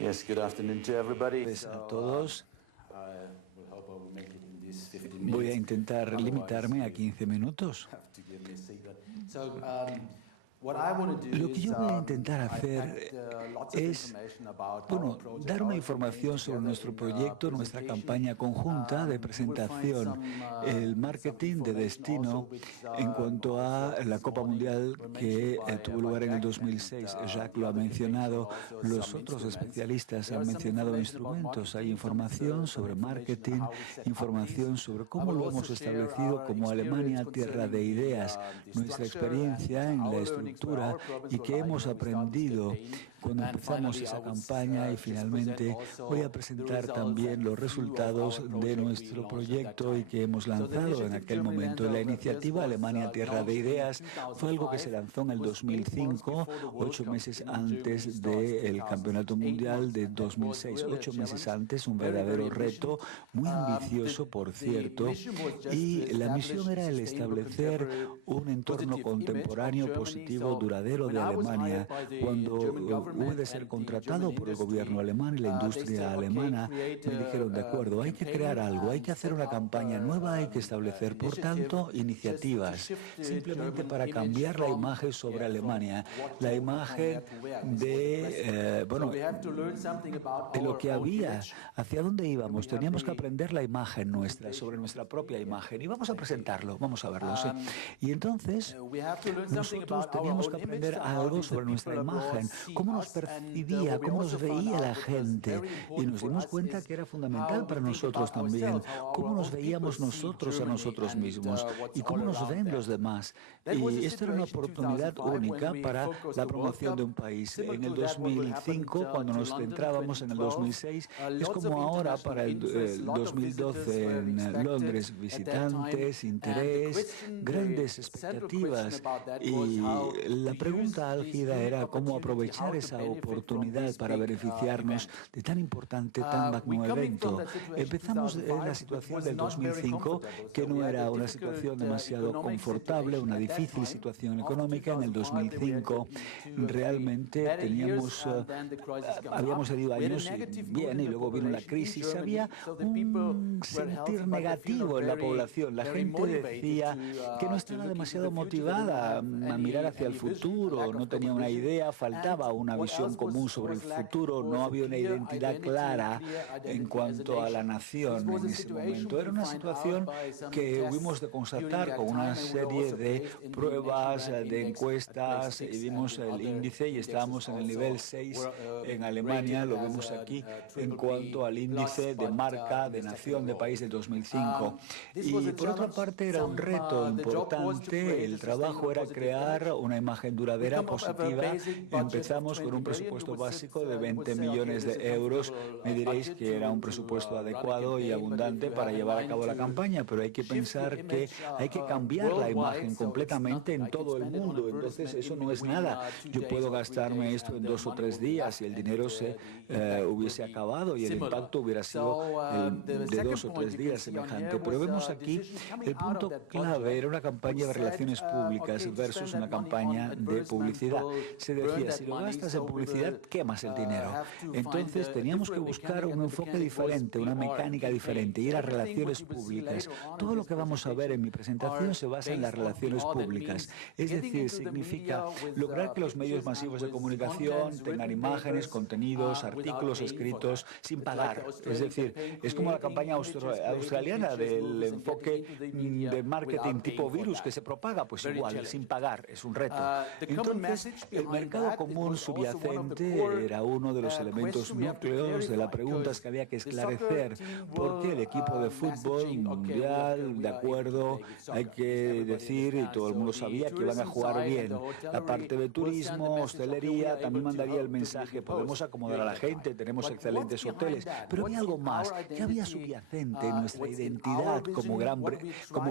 Yes, good afternoon to everybody. A todos. Voy a intentar limitarme a 15 minutos. Lo que yo voy a intentar hacer es, dar una información sobre nuestro proyecto, nuestra campaña conjunta de presentación, el marketing de destino en cuanto a la Copa Mundial que tuvo lugar en el 2006. Jacques lo ha mencionado, los otros especialistas han mencionado instrumentos. Hay información sobre marketing, información sobre cómo lo hemos establecido como Alemania, tierra de ideas, nuestra experiencia en la estructura y que hemos aprendido cuando empezamos esa campaña, y finalmente voy a presentar también los resultados de nuestro proyecto y que hemos lanzado en aquel momento. La iniciativa Alemania Tierra de Ideas fue algo que se lanzó en el 2005, 8 meses antes del Campeonato Mundial de 2006. 8 meses antes, un verdadero reto, muy ambicioso, por cierto, y la misión era el establecer un entorno contemporáneo, positivo, duradero de Alemania. Cuando hube de ser contratado por el gobierno alemán y la industria alemana, me dijeron, de acuerdo, hay que crear algo, hay que hacer una campaña nueva, hay que establecer, por tanto, iniciativas, simplemente para cambiar la imagen sobre Alemania, la imagen de lo que había, hacia dónde íbamos. Teníamos que aprender la imagen nuestra, sobre nuestra propia imagen, y vamos a presentarlo, vamos a verlo, ¿sí? Y entonces, nosotros teníamos que aprender algo sobre nuestra imagen, cómo nos percibía, cómo nos veía la gente, y nos dimos cuenta que era fundamental para nosotros también, cómo nos veíamos nosotros a nosotros mismos y cómo nos ven los demás. Y esto era una oportunidad única para la promoción de un país. En el 2005, cuando nos centrábamos en el 2006, es como ahora para el 2012 en Londres: visitantes, interés, grandes expectativas, y la pregunta álgida era cómo aprovechar esa oportunidad para beneficiarnos de tan importante, tan magno evento. Empezamos en la situación del 2005, que no era una situación demasiado confortable, una difícil situación económica. En el 2005 realmente habíamos tenido años bien, y luego vino la crisis. Había un sentir negativo en la población. La gente decía que no estaba demasiado motivada a mirar hacia el futuro, no tenía una idea, faltaba una visión común sobre el futuro, no había una identidad clara en cuanto a la nación en ese momento. Era una situación que hubimos de constatar con una serie de pruebas, de encuestas, y vimos el índice y estábamos en el nivel 6 en Alemania, lo vemos aquí, en cuanto al índice de marca, de nación, de país del 2005. Y por otra parte era un reto importante, el trabajo era crear una imagen duradera, positiva. Empezamos con un presupuesto básico de 20 millones de euros. Me diréis que era un presupuesto adecuado y abundante para llevar a cabo la campaña, pero hay que pensar que hay que cambiar la imagen completamente en todo el mundo. Entonces eso no es nada. Yo puedo gastarme esto en 2 o 3 días y el dinero se hubiese acabado y el impacto hubiera sido de 2 o 3 días semejante. Pero vemos aquí el punto clave era una campaña de relaciones públicas versus una campaña de publicidad. Se decía, si lo gastas en publicidad, quemas el dinero. Entonces teníamos que buscar un enfoque diferente, una mecánica diferente, y era relaciones públicas. Todo lo que vamos a ver en mi presentación se basa en las relaciones públicas. Es decir, significa lograr que los medios masivos de comunicación tengan imágenes, contenidos, artículos escritos sin pagar. Es decir, es como la campaña australiana del enfoque de marketing tipo virus que se propaga, pues igual, sin pagar, es un reto. Entonces, el mercado común subyacente era uno de los elementos núcleos de las preguntas que había que esclarecer. ¿Por qué el equipo de fútbol mundial, de acuerdo, hay que decir, y todo el mundo sabía que iban a jugar bien? La parte de turismo, hostelería, también mandaría el mensaje, podemos acomodar a la gente, tenemos excelentes hoteles, pero había algo más, que había subyacente en nuestra identidad como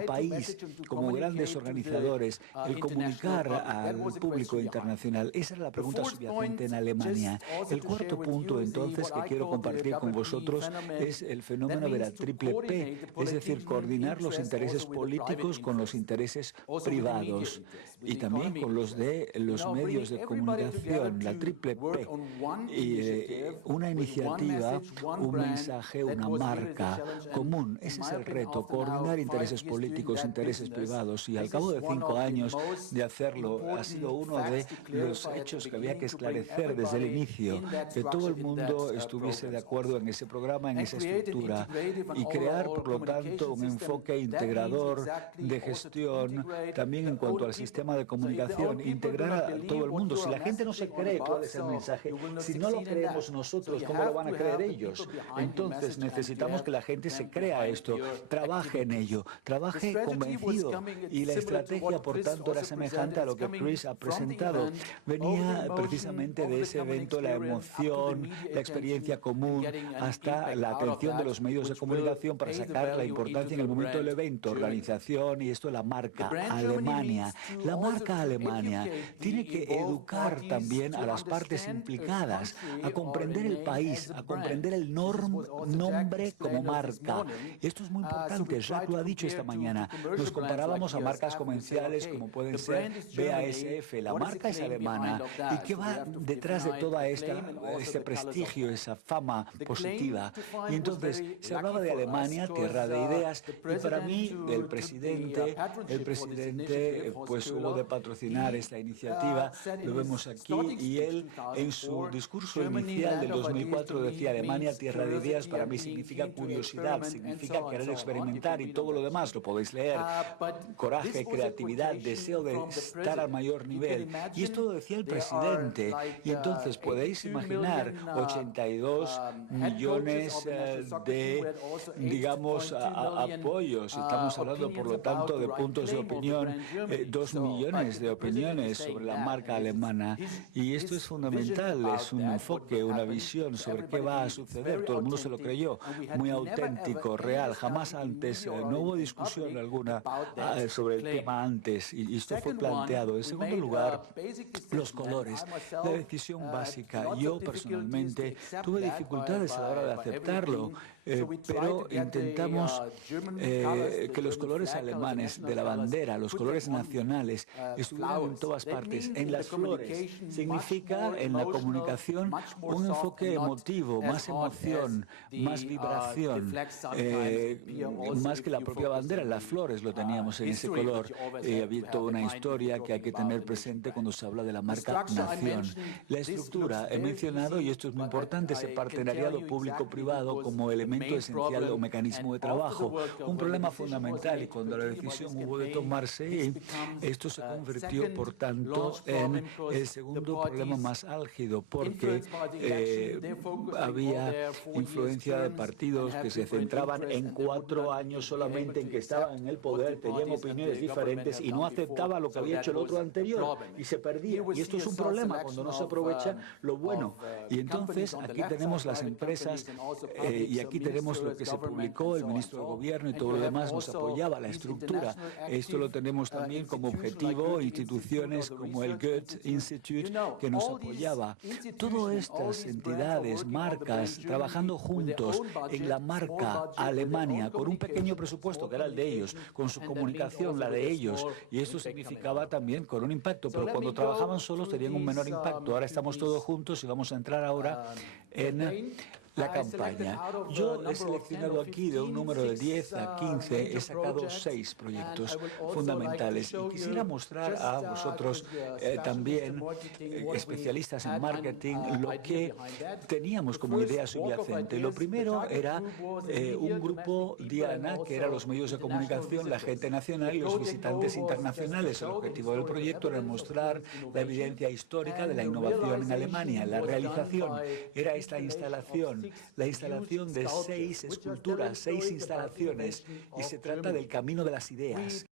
país, como grandes organizadores, el comunicar al público internacional. Esa era la pregunta subyacente en Alemania. El cuarto punto, entonces, que quiero compartir con vosotros es el fenómeno de la triple P, es decir, coordinar los intereses políticos con los intereses privados. y también con los de los medios de comunicación, la triple P, y una iniciativa, un mensaje, una marca común. Ese es el reto, coordinar intereses políticos, intereses privados, y al cabo de 5 años de hacerlo ha sido uno de los hechos que había que esclarecer desde el inicio, que todo el mundo estuviese de acuerdo en ese programa, en esa estructura, y crear, por lo tanto, un enfoque integrador de gestión, también en cuanto al sistema de comunicación, integrar a todo el mundo. Si la gente no se cree cuál es el mensaje, si no lo creemos nosotros, ¿cómo lo van a creer ellos? Entonces necesitamos que la gente se crea esto, trabaje en ello, trabaje convencido. Y la estrategia, por tanto, era semejante a lo que Chris ha presentado. Venía precisamente de ese evento, la emoción, la experiencia común, hasta la atención de los medios de comunicación para sacar la importancia en el momento del evento, organización, y esto la marca Alemania. La marca Alemania tiene que educar también a las partes implicadas a comprender el país, a comprender el nombre como marca. Esto es muy importante. Jacques lo ha dicho esta mañana. Nos comparábamos a marcas comerciales como pueden ser BASF. La marca es alemana. ¿Y qué va detrás de toda este prestigio, esa fama positiva? Y entonces se hablaba de Alemania, tierra de ideas, y para mí el presidente pues hubo de patrocinar esta iniciativa, lo vemos aquí, y él en su discurso inicial del 2004 decía: Alemania, tierra de ideas, para mí significa curiosidad, significa querer experimentar y todo lo demás, lo podéis leer, coraje, creatividad, deseo de estar al mayor nivel. Y esto lo decía el presidente. Y entonces podéis imaginar 82 millones de, digamos, apoyos. Estamos hablando, por lo tanto, de puntos de opinión, 2 millones de opiniones sobre la marca alemana. Y esto es fundamental, es un enfoque, una visión sobre qué va a suceder. Todo el mundo se lo creyó, muy auténtico, real. Jamás antes, no hubo discusión alguna sobre el tema antes, y esto fue planteado. En segundo lugar, los colores, la decisión básica. Yo personalmente tuve dificultades a la hora de aceptarlo, pero intentamos que los colores alemanes de la bandera, los colores nacionales, estuvieran en todas partes. En las flores significa, en la comunicación, un enfoque emotivo, más emoción, más vibración, más que la propia bandera. Las flores lo teníamos en ese color. Había toda una historia que hay que tener presente cuando se habla de la marca nación. La estructura, he mencionado, y esto es muy importante, ese partenariado público-privado como elemento esencial o mecanismo de trabajo. Un problema fundamental, y cuando la decisión hubo de tomarse, esto se convirtió, por tanto, en el segundo problema más álgido, porque había influencia de partidos que se centraban en 4 años solamente, en que estaban en el poder, tenían opiniones diferentes y no aceptaban lo que había hecho el otro anterior, y se perdía. Y esto es un problema cuando no se aprovecha lo bueno. Y entonces aquí tenemos las empresas, y aquí tenemos lo que se publicó, el ministro de Gobierno y todo lo demás nos apoyaba, la estructura. Esto lo tenemos también como objetivo, instituciones como el Goethe Institute, que nos apoyaba. Todas estas entidades, marcas, trabajando juntos en la marca Alemania, con un pequeño presupuesto que era el de ellos, con su comunicación, la de ellos, y esto significaba también con un impacto, pero cuando trabajaban solos tenían un menor impacto. Ahora estamos todos juntos y vamos a entrar ahora en la campaña. Yo he seleccionado aquí, de un número de 10 a 15, he sacado 6 proyectos fundamentales. Y quisiera mostrar a vosotros también, especialistas en marketing, lo que teníamos como idea subyacente. Lo primero era un grupo Diana, que eran los medios de comunicación, la gente nacional y los visitantes internacionales. El objetivo del proyecto era mostrar la evidencia histórica de la innovación en Alemania. La realización era esta instalación, la instalación de 6 esculturas, 6 instalaciones, y se trata del camino de las ideas.